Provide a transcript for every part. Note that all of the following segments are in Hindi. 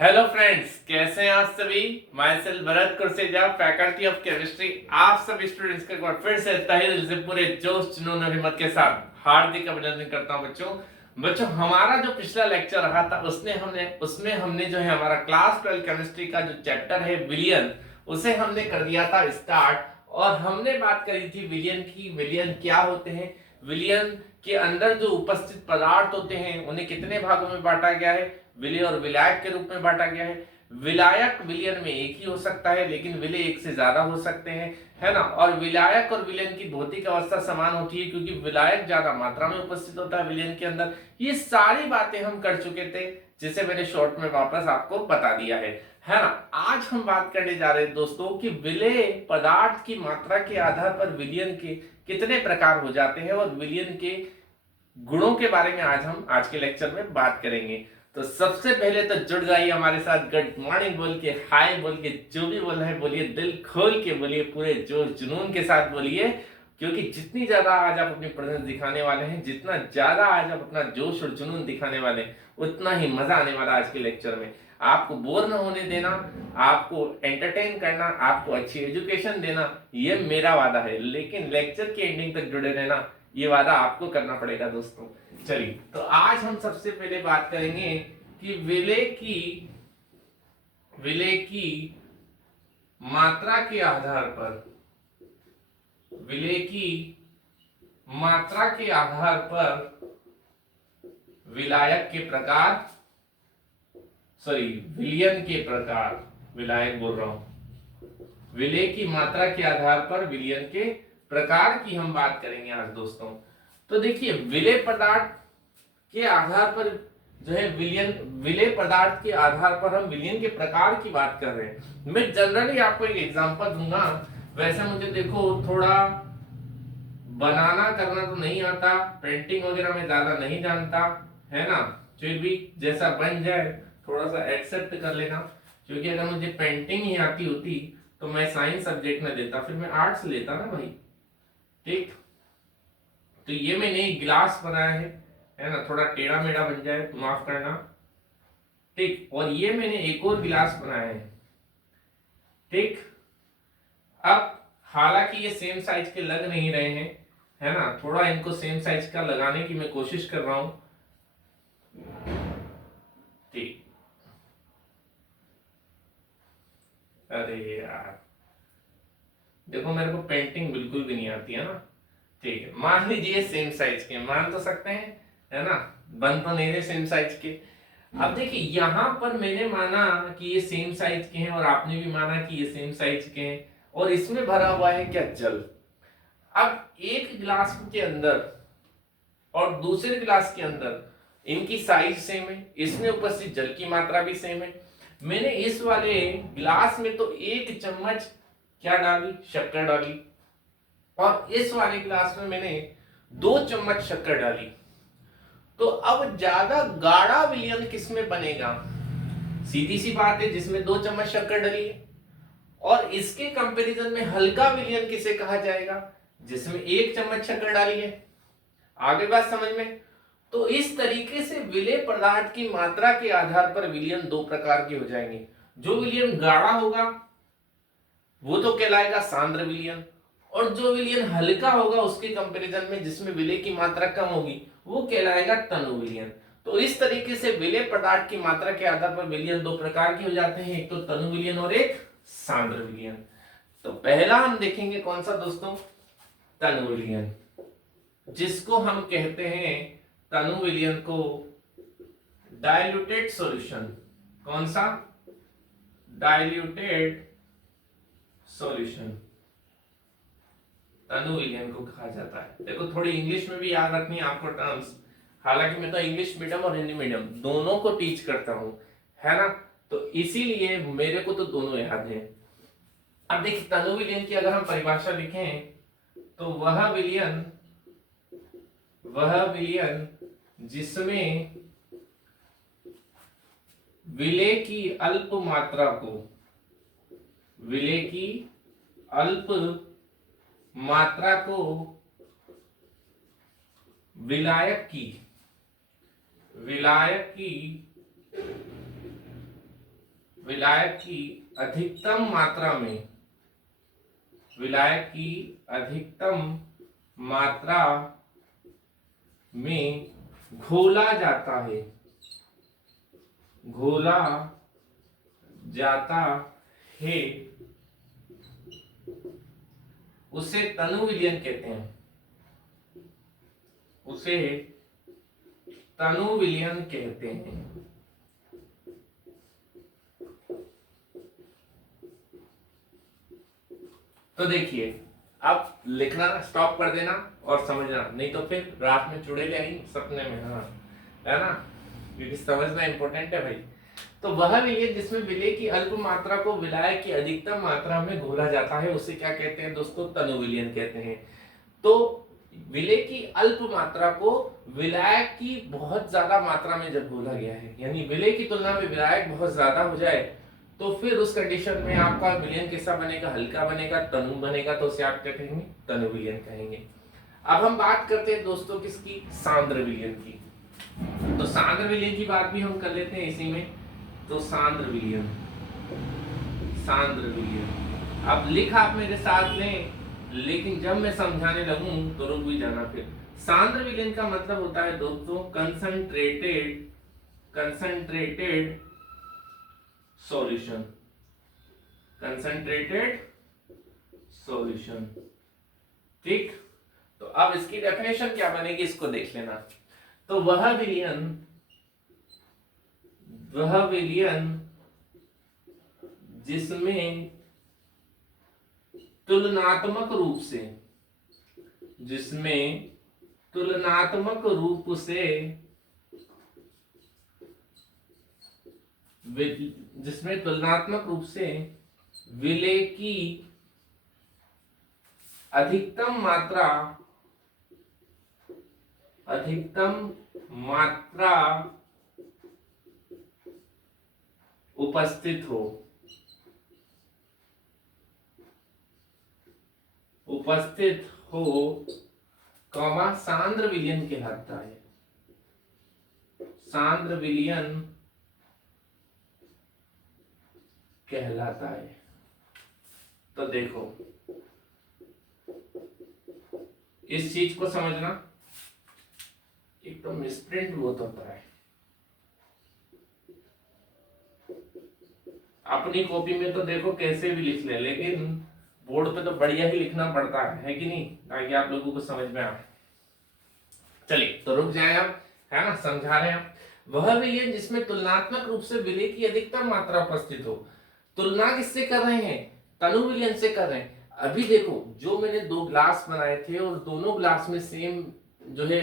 हेलो फ्रेंड्स, कैसे हैं आप सभी। Myself Bharat Kurseja, faculty of chemistry. आप सभी स्टूडेंट्स का एक बार फिर से तहे दिल से पूरे जोश जुनून और हिम्मत के साथ हार्दिक अभिनंदन करता हूं। बच्चों हमारा जो पिछला लेक्चर रहा था उसमें हमने जो है हमारा क्लास 12 केमिस्ट्री का जो चैप्टर है विलियन, उसे हमने कर दिया था स्टार्ट। और हमने बात करी थी विलियन की। विलियन क्या होते हैं, विलियन के अंदर जो उपस्थित पदार्थ होते हैं उन्हें कितने भागों में बांटा गया है, विलय और विलायक के रूप में बांटा गया है। विलायक विलयन में एक ही हो सकता है, लेकिन विलय एक से ज्यादा हो सकते हैं, है ना। और विलायक और विलयन की भौतिक अवस्था समान होती है, क्योंकि विलायक ज्यादा मात्रा में उपस्थित होता है विलयन के अंदर। ये सारी बातें हम कर चुके थे, जिसे मैंने शॉर्ट में वापस आपको बता दिया है ना। आज हम बात करने जा रहे हैं दोस्तों कि विलय पदार्थ की मात्रा के आधार पर विलयन के कितने प्रकार हो जाते हैं, और विलयन के गुणों के बारे में आज हम आज के लेक्चर में बात करेंगे। तो सबसे पहले तो जुड़ जाइए हमारे साथ, गुड मॉर्निंग बोल के, हाय बोल के, जो भी बोलना है बोलिए, दिल खोल के बोलिए, पूरे जोश जुनून के साथ बोलिए। क्योंकि जितनी ज्यादा आज आप अपनी प्रेजेंस दिखाने वाले हैं, जितना ज्यादा आज आप अपना जोश और जुनून दिखाने वाले हैं, उतना ही मजा आने वाला आज के लेक्चर में। आपको बोर न होने देना, आपको एंटरटेन करना, आपको अच्छी एजुकेशन देना, ये मेरा वादा है। लेकिन लेक्चर की एंडिंग तक जुड़े रहना, ये वादा आपको करना पड़ेगा दोस्तों। चलिए, तो आज हम सबसे पहले बात करेंगे कि विलय की मात्रा के आधार पर, विलय की मात्रा के आधार पर विलायक के प्रकार, सॉरी विलयन के प्रकार, विलायक बोल रहा हूं। विलय की मात्रा के आधार पर विलयन के प्रकार की हम बात करेंगे आज दोस्तों। तो देखिए, विलय पदार्थ के आधार पर जो है विलय पदार्थ के आधार पर हम विलयन के प्रकार की बात कर रहे हैं। मैं जनरली आपको एक एग्जांपल दूंगा। वैसे मुझे देखो थोड़ा बनाना करना तो नहीं आता, पेंटिंग वगैरह में ज्यादा नहीं जानता, है ना। फिर भी जैसा बन जाए थोड़ा सा एक्सेप्ट कर लेना। क्योंकि अगर मुझे पेंटिंग ही आती होती तो मैं साइंस सब्जेक्ट में देता, फिर मैं आर्ट्स लेता ना भाई। ठीक, तो ये मैंने एक गिलास बनाया है ना। थोड़ा टेढ़ा मेढ़ा बन जाए तो माफ करना। ठीक, और ये मैंने एक और गिलास बनाया है। ठीक, अब हालांकि ये सेम साइज के लग नहीं रहे हैं, है ना। थोड़ा इनको सेम साइज का लगाने की मैं कोशिश कर रहा हूं। ठीक, अरे यार देखो, मेरे को पेंटिंग बिल्कुल भी नहीं आती है ना। ठीक है, मान लीजिए सेम साइज के, मान तो सकते हैं, है ना। बन तो नहीं रहे सेम साइज के। अब देखिए, यहां पर मैंने माना कि ये सेम साइज के हैं, और आपने भी माना कि ये सेम साइज के हैं, और इसमें भरा हुआ है क्या, जल। अब एक गिलास के अंदर और दूसरे गिलास के अंदर इनकी साइज सेम है, इसमें उपस्थित जल की मात्रा भी सेम है। मैंने इस वाले गिलास में तो एक चम्मच क्या डाली, शक्कर डाली, और इस वाले गिलास में मैंने 2 चम्मच शक्कर डाली। तो अब ज्यादा गाढ़ा विलयन किसमें बनेगा, सीधी सी बात है, जिसमें 2 चम्मच शक्कर डली है। और इसके कंपैरिजन में हल्का विलयन किसे कहा जाएगा, जिसमें 1 चम्मच शक्कर डाली है। आगे बात समझ में। तो इस तरीके से विलय पदार्थ की मात्रा के आधार पर विलयन 2 प्रकार के हो जाएंगे। जो विलयन गाढ़ा होगा वो तो कहलाएगा सांद्र विलयन, और जो विलयन हल्का होगा उसके कंपैरिजन में, जिसमें विलय की मात्रा कम होगी, वो कहलाएगा तनु विलयन। तो इस तरीके से विलय पदार्थ की मात्रा के आधार पर विलयन 2 प्रकार के हो जाते हैं, एक तो तनु विलयन और एक सांद्र विलयन। तो पहला हम देखेंगे कौन सा दोस्तों, तनु विलयन, जिसको हम कहते हैं तनु विलयन को डाइल्यूटेड सॉल्यूशन। कौन सा, डाइल्यूटेड सॉल्यूशन, तनु विलयन को कहा जाता है। देखो, थोड़ी इंग्लिश में भी याद रखनी है आपको टर्म्स। हालांकि मैं तो इंग्लिश मीडियम और हिंदी मीडियम दोनों को टीच करता हूं, है ना। तो इसीलिए मेरे को तो दोनों याद है। अब देखिए, तनु विलयन की अगर हम परिभाषा लिखें तो वह विलयन जिसमें विलय की अल्प मात्रा को, विलय की अल्प मात्रा को विलायक की विलायक की अधिकतम मात्रा में, विलायक की अधिकतम मात्रा में घोला जाता है, घोला जाता है, उसे तनु विलयन कहते हैं, उसे तनु विलयन कहते हैं। तो देखिए, अब लिखना स्टॉप कर देना और समझना, नहीं तो फिर रात में चुड़ैल आई सपने में, हाँ है ना, क्योंकि समझना इंपॉर्टेंट है भाई। तो वह विलय जिसमें विलय की अल्प मात्रा को विलायक की अधिकतम मात्रा में घोला जाता है, उसे क्या कहते हैं दोस्तों? तनु विलयन कहते हैं। तो विलय की अल्प मात्रा को विलायक की बहुत ज्यादा मात्रा में जब घोला गया है, यानी विलय की तुलना में विलायक बहुत ज्यादा हो जाए, तो फिर उस कंडीशन में आपका विलयन कैसा बनेगा? हल्का बनेगा, तनु बनेगा, तो उसे आप क्या कहेंगे? तनु विलयन कहेंगे। अब हम बात करते हैं दोस्तों किसकी? सांद्र विलयन की। तो सांद्र विलयन की बात भी हम कर लेते हैं इसी में। तो सांद्र विलयन, सांद्र विलयन, अब लिख आप मेरे साथ लें, लेकिन जब मैं समझाने लगूं तो रुक भी जाना। फिर सांद्र विलयन का मतलब होता है दोस्तों concentrated, concentrated solution, concentrated solution. ठीक, तो अब इसकी डेफिनेशन क्या बनेगी इसको देख लेना। तो वह विलयन, वह विलयन जिसमें तुलनात्मक रूप से, जिसमें तुलनात्मक रूप से, जिसमें तुलनात्मक रूप से विलय की अधिकतम मात्रा, अधिकतम मात्रा उपस्थित हो, उपस्थित हो, कॉमा सांद्र विलयन कहलाता है, सांद्र विलयन कहलाता है। तो देखो इस चीज को समझना, एक तो मिसप्रिंट बहुत होता है, अपनी कॉपी में तो देखो कैसे भी लिख ले, लेकिन बोर्ड पे तो बढ़िया ही लिखना पड़ता है कि नहीं, ताकि आप लोगों को समझ में आए। चलिए तो रुक जाए आप, है ना, समझा रहे हैं। वह विलयन जिसमें तुलनात्मक रूप से विलय की अधिकतम मात्रा उपस्थित हो। तुलना किससे कर रहे हैं? तनु विलयन से कर रहे हैं। अभी देखो जो मैंने दो ग्लास बनाए थे और दोनों ग्लास में सेम जो है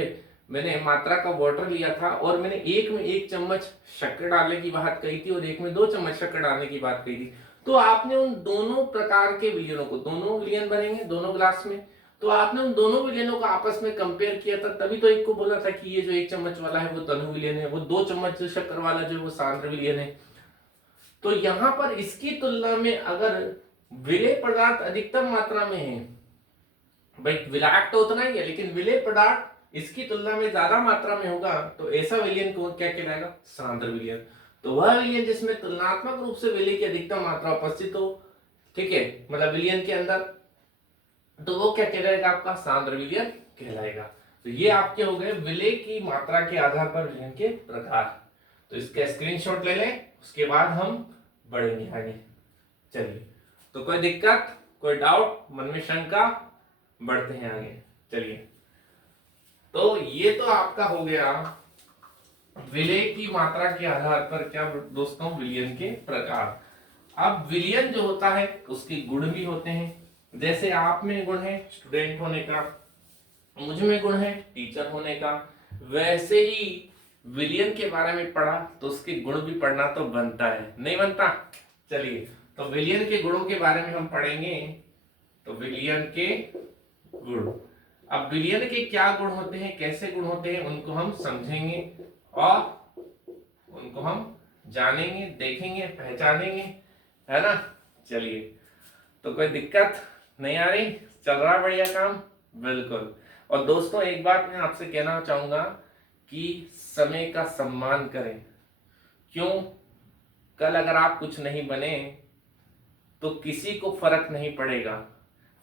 मैंने मात्रा का वाटर लिया था, और मैंने एक में 1 चम्मच शक्कर डालने की बात कही थी और एक में 2 चम्मच शक्कर डालने की बात कही थी। तो आपने उन दोनों प्रकार के विलयनों को, दोनों विलयन बनेंगे दोनों ग्लास में, तो आपने उन दोनों विलयनों को आपस में कंपेयर किया था, तभी तो एक को बोला था कि ये जो 1 चम्मच वाला है वो तनु विलयन है, वो 2 चम्मच शक्कर वाला जो है वो सांद्र विलयन है। तो यहां पर इसकी तुलना में अगर विलय पदार्थ अधिकतम मात्रा में है, भाई विलायक तो उतना ही है, लेकिन विलय पदार्थ इसकी तुलना में ज्यादा मात्रा में होगा, तो ऐसा विलयन को क्या कहलाएगा? सांद्र विलयन। तो वह विलयन जिसमें तुलनात्मक रूप से विलय की अधिकतम मात्रा उपस्थित हो, ठीक है, मतलब विलयन के अंदर, तो वो क्या कहलाएगा? आपका सांद्र विलयन कहलाएगा। तो ये आपके हो गए विलय की मात्रा के आधार पर विलयन के प्रकार। तो इसका स्क्रीनशॉट ले लें, उसके बाद हम बढ़ेंगे आगे। चलिए, तो कोई दिक्कत, कोई डाउट, मन में शंका? बढ़ते हैं आगे। चलिए, तो ये तो आपका हो गया विलय की मात्रा के आधार पर क्या दोस्तों? विलयन के प्रकार। अब विलयन जो होता है उसके गुण भी होते हैं। जैसे आप में गुण है स्टूडेंट होने का, मुझ में गुण है टीचर होने का, वैसे ही विलयन के बारे में पढ़ा तो उसके गुण भी पढ़ना तो बनता है, नहीं बनता? चलिए, तो विलयन के गुणों के बारे में हम पढ़ेंगे। तो विलयन के गुण, अब विलयन के क्या गुण होते हैं, कैसे गुण होते हैं, उनको हम समझेंगे और उनको हम जानेंगे, देखेंगे, पहचानेंगे, है ना। चलिए, तो कोई दिक्कत नहीं आ रही? चल रहा बढ़िया काम? बिल्कुल। और दोस्तों एक बात मैं आपसे कहना चाहूंगा कि समय का सम्मान करें। क्यों? कल अगर आप कुछ नहीं बने तो किसी को फर्क नहीं पड़ेगा,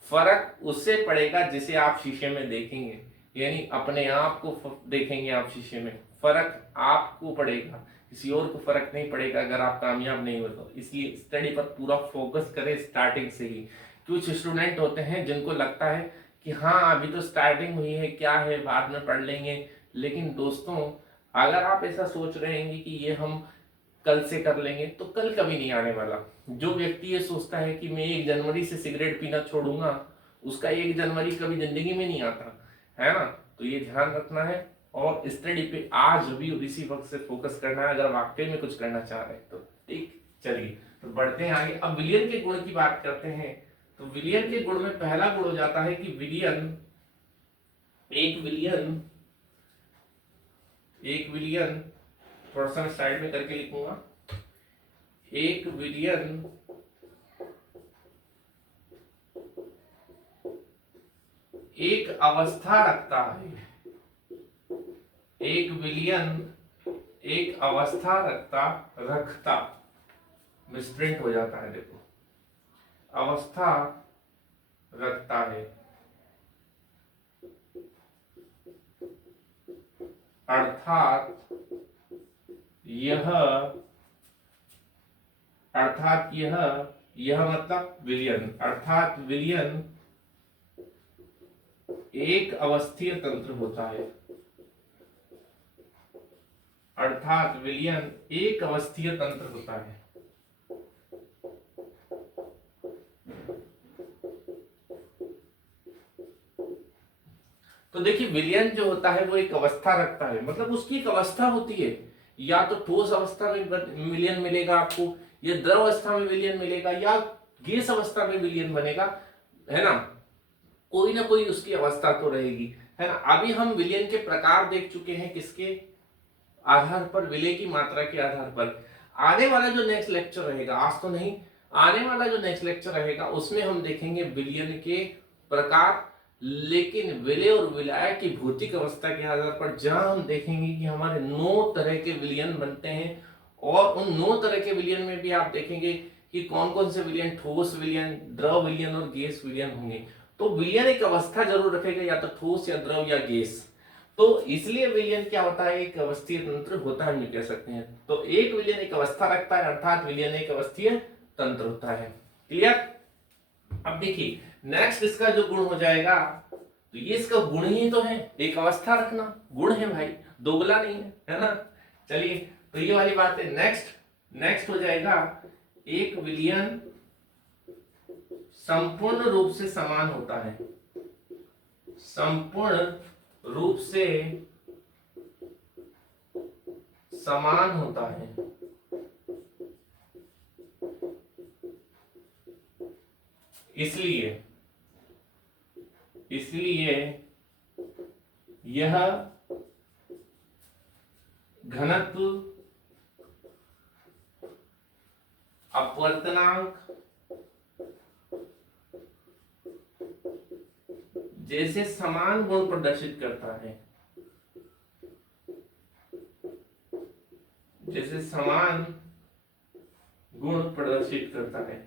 फर्क उससे पड़ेगा जिसे आप शीशे में देखेंगे, यानी अपने आप को देखेंगे आप शीशे में, फर्क आपको पड़ेगा, किसी और को फर्क नहीं पड़ेगा अगर आप कामयाब नहीं हो तो। इसलिए स्टडी पर पूरा फोकस करें स्टार्टिंग से ही। कुछ स्टूडेंट होते हैं जिनको लगता है कि हाँ अभी तो स्टार्टिंग हुई है, क्या है बाद में पढ़ लेंगे, लेकिन दोस्तों अगर आप ऐसा सोच रहे हैं कि ये हम कल से कर लेंगे तो कल कभी नहीं आने वाला। जो व्यक्ति ये सोचता है कि मैं 1 जनवरी से सिगरेट पीना छोड़ूंगा, उसका 1 जनवरी कभी जिंदगी में नहीं आता है ना। तो ये ध्यान रखना है और स्टडी पे आज भी इसी वक्त से फोकस करना है अगर वाकई में कुछ करना चाह रहे हैं तो। ठीक, चलिए तो बढ़ते हैं आगे। अब विलियन के गुण की बात करते हैं। तो विलियन के गुण में पहला गुण हो जाता है कि एक विलियन थोड़ा सा मैं साइड में करके लिखूंगा। एक विलियन एक अवस्था रखता है, एक विलियन एक अवस्था रखता मिसप्रिंट हो जाता है, देखो अवस्था रखता है, अर्थात यह मतलब विलियन, अर्थात विलियन एक अवस्थीय तंत्र होता है, अर्थात विलियन एक अवस्थीय तंत्र होता है। तो देखिए विलियन जो होता है वो एक अवस्था रखता है, मतलब उसकी एक अवस्था होती है, या तो ठोस अवस्था में विलियन मिलेगा आपको, या द्रव अवस्था में विलियन मिलेगा, या गैस अवस्था में विलियन बनेगा, है ना, कोई ना कोई उसकी अवस्था तो रहेगी, है ना। अभी हम विलियन के प्रकार देख चुके हैं, किसके आधार पर, विलय की मात्रा के आधार पर। आने वाला जो नेक्स्ट लेक्चर रहेगा, आज तो नहीं, आने वाला जो नेक्स्ट लेक्चर रहेगा उसमें हम देखेंगे विलियन के प्रकार, लेकिन विलय और विलायक की भौतिक अवस्था के आधार पर, जहां हम देखेंगे कि हमारे 9 तरह के विलियन बनते हैं, और उन 9 तरह के विलियन में भी आप देखेंगे कि कौन कौन से विलियन ठोस विलियन, द्रव विलियन और गैस विलियन होंगे। तो विलियन एक अवस्था जरूर रखेगा, या तो ठोस या द्रव या गैस। तो इसलिए विलियन क्या होता है, एक अवस्थीय तंत्र होता है, हम ये कह सकते हैं। तो एक विलियन एक अवस्था रखता है, अर्थात विलियन एक अवस्थीय तंत्र होता है। क्लियर। अब देखिए नेक्स्ट इसका जो गुण हो जाएगा, तो ये इसका गुण ही तो है, एक अवस्था रखना गुण है भाई, दोगला नहीं है ना। चलिए तो ये वाली बात है। नेक्स्ट हो जाएगा, एक विलियन संपूर्ण रूप से समान होता है, संपूर्ण रूप से समान होता है। इसलिए यह घनत्व, अपवर्तनांक जैसे समान गुण प्रदर्शित करता है, जैसे समान गुण प्रदर्शित करता है,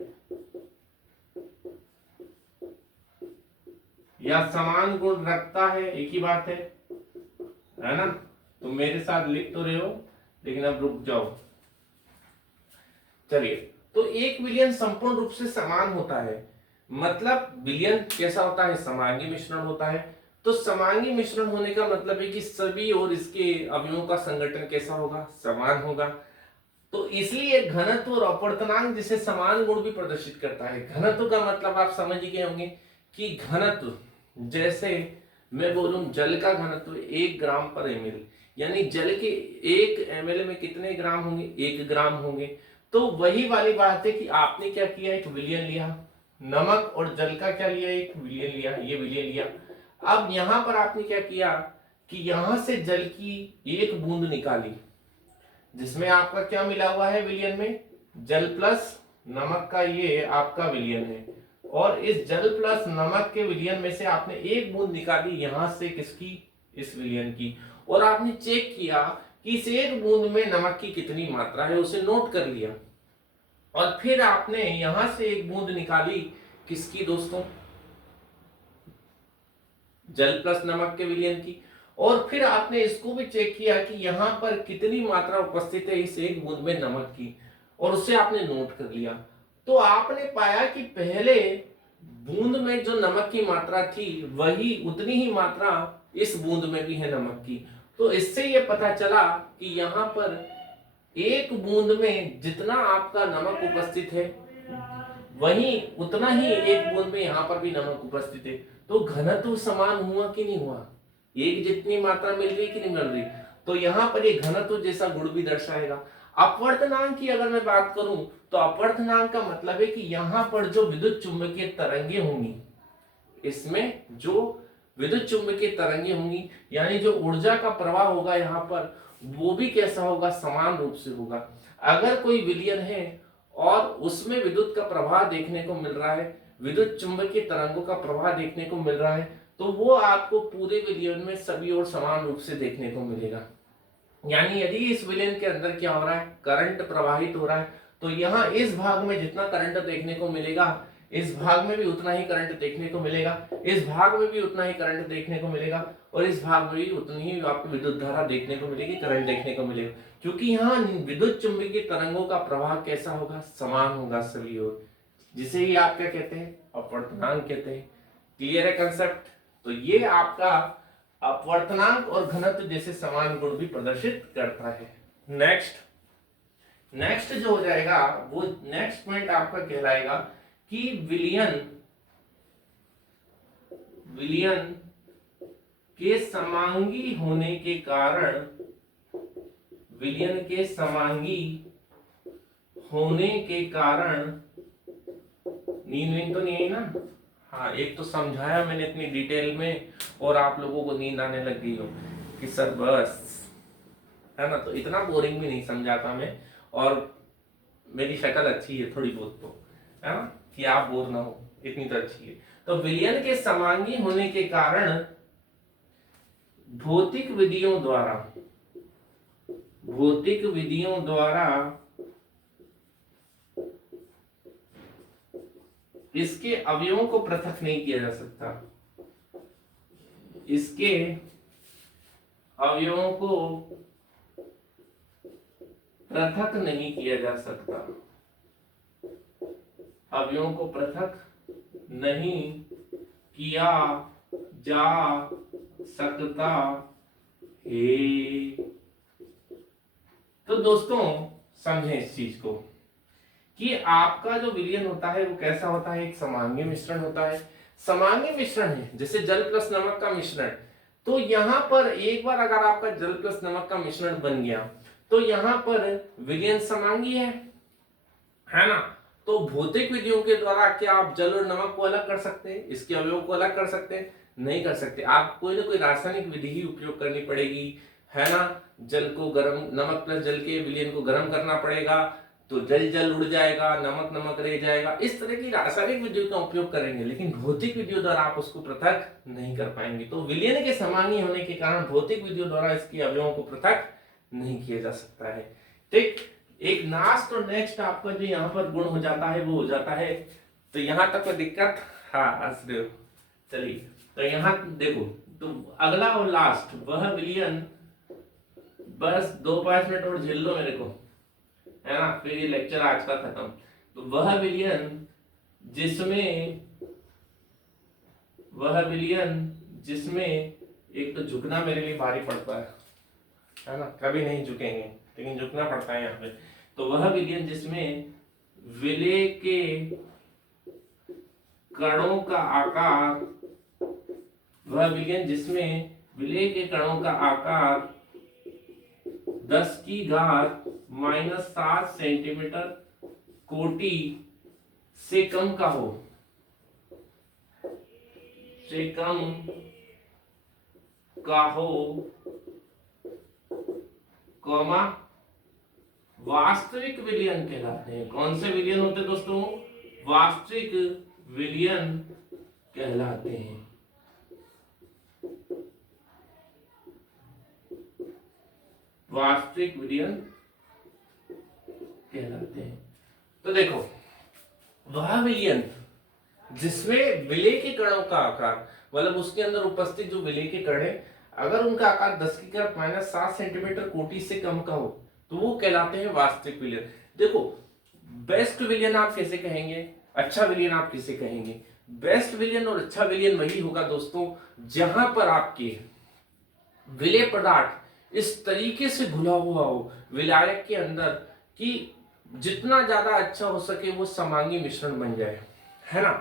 या समान गुण रखता है, एक ही बात है ना। तो मेरे साथ लिख तो रहे हो, लेकिन अब रुक जाओ। चलिए तो एक विलियन संपूर्ण रूप से समान होता है, मतलब विलियन कैसा होता है, समांगी मिश्रण होता है। तो समांगी मिश्रण होने का मतलब है कि सभी और इसके अवयवों का संगठन कैसा होगा, समान होगा। तो इसलिए घनत्व और अपवर्तनांक जिसे समान गुण भी प्रदर्शित करता है। घनत्व का मतलब आप समझ गए होंगे कि घनत्व, जैसे मैं बोलूं जल का घनत्व 1 ग्राम पर ml, यानी जल के 1 ml में कितने ग्राम होंगे, 1 ग्राम होंगे। तो वही वाली बात है कि आपने क्या किया, एक विलियन लिया, नमक और जल का क्या लिया, एक विलियन लिया, ये विलियन लिया। अब यहां पर आपने क्या किया कि यहां से जल की 1 बूंद निकाली, जिसमें आपका क्या मिला हुआ है विलियन में, जल प्लस नमक का ये आपका विलियन है, और इस जल प्लस नमक के विलियन में से आपने 1 बूंद निकाली यहां से, किसकी, इस विलियन की, और आपने चेक किया कि इस 1 बूंद में नमक की कितनी मात्रा है, उसे नोट कर लिया। और फिर आपने यहां से एक बूंद निकाली, किसकी दोस्तों, जल प्लस नमक के विलयन की। और फिर आपने इसको भी चेक किया कि यहां पर कितनी मात्रा उपस्थित है इस एक बूंद में नमक की, और उससे आपने नोट कर लिया। तो आपने पाया कि पहले बूंद में जो नमक की मात्रा थी वही उतनी ही मात्रा इस बूंद में भी है नमक की। तो इससे यह पता चला कि यहां पर एक बूंद में जितना आपका नमक उपस्थित है वहीं उतना ही एक बूंद में यहां पर भी नमक उपस्थित है। तो घनत्व समान हुआ कि नहीं हुआ, एक जितनी मात्रा मिल रही कि नहीं मिल रही। तो यहां पर ये घनत्व जैसा गुण भी दर्शाएगा। अपवर्तनांक की अगर मैं बात करूं तो अपवर्तनांक का मतलब है कि यहां पर जो विद्युत चुंबकीय तरंगे होंगी, इसमें जो विद्युत चुंबकीय तरंगे होंगी यानी जो ऊर्जा का प्रवाह होगा यहाँ पर, वो भी कैसा होगा, समान रूप से होगा। अगर कोई विलयन है और उसमें विद्युत का प्रवाह देखने को मिल रहा है, विद्युत चुंबकीय तरंगों का प्रवाह देखने को मिल रहा है, तो वो आपको पूरे विलयन में सभी और समान रूप से देखने को मिलेगा। यानी यदि इस विलयन के अंदर क्या हो रहा है, करंट प्रवाहित हो रहा है, तो यहाँ इस भाग में जितना करंट देखने को मिलेगा इस भाग में भी उतना ही करंट देखने को मिलेगा, इस भाग में भी उतना ही करंट देखने को मिलेगा, और इस भाग में भी उतनी ही आपको विद्युत धारा देखने को मिलेगी, करंट देखने को मिलेगा। क्योंकि यहाँ विद्युत चुंबकीय तरंगों का प्रवाह कैसा होगा, समान होगा सभी ओर, जिसे ही आप क्या कहते हैं, अपवर्तनांक कहते हैं। क्लियर है कंसेप्ट। तो ये आपका अपवर्तनांक और घनत्व जैसे समान गुण भी प्रदर्शित करता है। नेक्स्ट जो हो जाएगा वो नेक्स्ट पॉइंट आपका कहलाएगा कि विलयन के समांगी होने के कारण, विलयन के समांगी होने के कारण, नींद तो नहीं आई ना, हाँ एक तो समझाया मैंने इतनी डिटेल में और आप लोगों को नींद आने लग गई हो कि सर बस, है ना। तो इतना बोरिंग भी नहीं समझाता मैं, और मेरी शक्ल अच्छी है थोड़ी बहुत तो, है ना, कि आप बोर ना हो, इतनी तो अच्छी है। तो विलयन के समांगी होने के कारण भौतिक विधियों द्वारा इसके अवयवों को पृथक नहीं किया जा सकता, इसके अवयवों को पृथक नहीं किया जा सकता, अवयवों को पृथक नहीं किया जा सकता है। तो दोस्तों समझें इस चीज को कि आपका जो विलयन होता है वो कैसा होता है, एक समांगी मिश्रण होता है। समांगी मिश्रण है जैसे जल प्लस नमक का मिश्रण। तो यहां पर एक बार अगर आपका जल प्लस नमक का मिश्रण बन गया तो यहां पर विलयन समांगी है ना। तो भौतिक विधियों के द्वारा क्या आप जल और नमक को अलग कर सकते हैं, इसके अवयवों को अलग कर सकते हैं? नहीं कर सकते। आप कोई ना कोई रासायनिक विधि ही उपयोग करनी पड़ेगी, है ना। जल को गर्म, नमक प्लस जल के विलयन को गर्म करना पड़ेगा, तो जल उड़ जाएगा, नमक रह जाएगा। इस तरह की रासायनिक विधियों का उपयोग करेंगे, लेकिन भौतिक विधियों द्वारा आप उसको पृथक नहीं कर पाएंगे। तो विलयन के समांगी होने के कारण भौतिक विधियों द्वारा इसके अवयवों को पृथक नहीं किया जा सकता है। ठीक, एक लास्ट और नेक्स्ट आपका जो यहाँ पर गुण हो जाता है वो हो जाता है। तो यहाँ तक कोई दिक्कत? हाँ हंस रहे हो, चलिए। तो यहाँ देखो, तो अगला और लास्ट वह विलयन, बस 2-5 मिनट और झेल लो मेरे को, है ना, फिर ये लेक्चर आज का खत्म। तो वह विलयन जिसमें एक तो झुकना मेरे लिए भारी पड़ता है ना, कभी नहीं झुकेंगे लेकिन झुकना पड़ता है यहाँ पे। तो वह विलयन जिसमें विलय के कणों का आकार, वह विलयन जिसमें विलय के कणों का आकार 10⁻⁻7 सेंटीमीटर कोटि से कम का हो, कॉमा वास्तविक विलयन कहलाते हैं। कौन से विलयन होते हैं दोस्तों? वास्तविक विलयन कहलाते हैं। वास्तविक विलयन कहलाते हैं। तो देखो, वह विलयन जिसमें विलेय के कणों का आकार, मतलब उसके अंदर उपस्थित जो विलेय के कण है, अगर उनका आकार 10⁻⁷ सेंटीमीटर कोटि से कम का हो तो वो कहलाते हैं वास्तविक विलयन। देखो, बेस्ट विलयन आप कैसे कहेंगे, अच्छा विलयन आप किसे कहेंगे? बेस्ट विलयन और अच्छा विलयन वही होगा दोस्तों जहां पर आपके विलेय पदार्थ इस तरीके से घुला हुआ हो विलायक के अंदर कि जितना ज्यादा अच्छा हो सके वो समांगी मिश्रण बन जाए, है ना।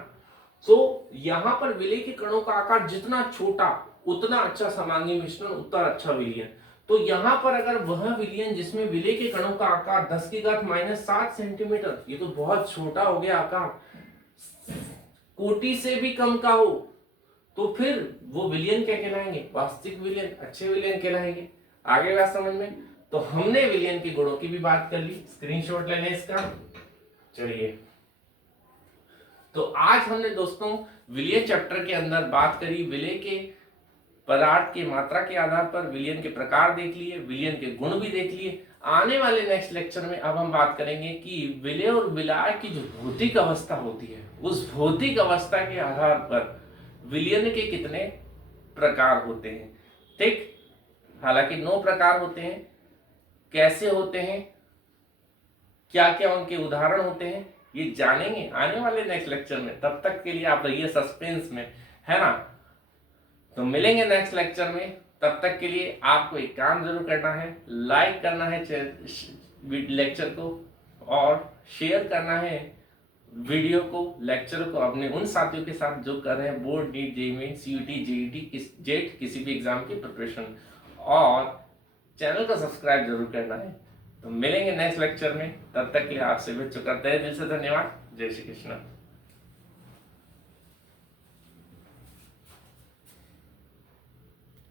तो यहां पर विलेय के कणों का आकार जितना छोटा उतना अच्छा समांगी मिश्रण, उतना अच्छा विलयन। तो यहां पर अगर वह विलयन जिसमें विलेय के कणों का आकार 10⁻⁷ सेंटीमीटर, ये तो बहुत छोटा हो गया आकार, कोटि से भी कम का हो, तो फिर वो विलयन क्या कहलाएंगे? वास्तविक विलयन, अच्छे विलयन कहलाएंगे। आगे बात समझ में? तो हमने विलयन के गुणों की भी बात कर ली, स्क्रीनशॉट ले लें इसका। चलिए, तो आज हमने दोस्तों विलयन चैप्टर के अंदर बात करी, विलेय के पदार्थ की मात्रा के आधार पर विलयन के प्रकार देख लिए, विलयन के गुण भी देख लिए। आने वाले नेक्स्ट लेक्चर में अब हम बात करेंगे कि विलेय और विलायक की जो भौतिक अवस्था होती है, उस भौतिक अवस्था के आधार पर विलयन के कितने प्रकार होते हैं। ठीक, हालांकि 9 प्रकार होते हैं। कैसे होते हैं, क्या क्या उनके उदाहरण होते हैं, ये जानेंगे आने वाले नेक्स्ट लेक्चर में। तब तक के लिए आप रहिए सस्पेंस में, है ना। तो मिलेंगे नेक्स्ट लेक्चर में, तब तक के लिए आपको एक काम जरूर करना है, लाइक करना है लेक्चर को और शेयर करना है वीडियो को, लेक्चर को अपने उन साथियों के साथ जो कर रहे हैं board, NEET, JEE mains, CUET, JET, JET किसी भी एग्जाम की प्रिपरेशन, और चैनल को सब्सक्राइब जरूर करना है। तो मिलेंगे नेक्स्ट लेक्चर में, तब तक के लिए आपसे विदा करते हैं, दिल से धन्यवाद। जय श्री कृष्ण।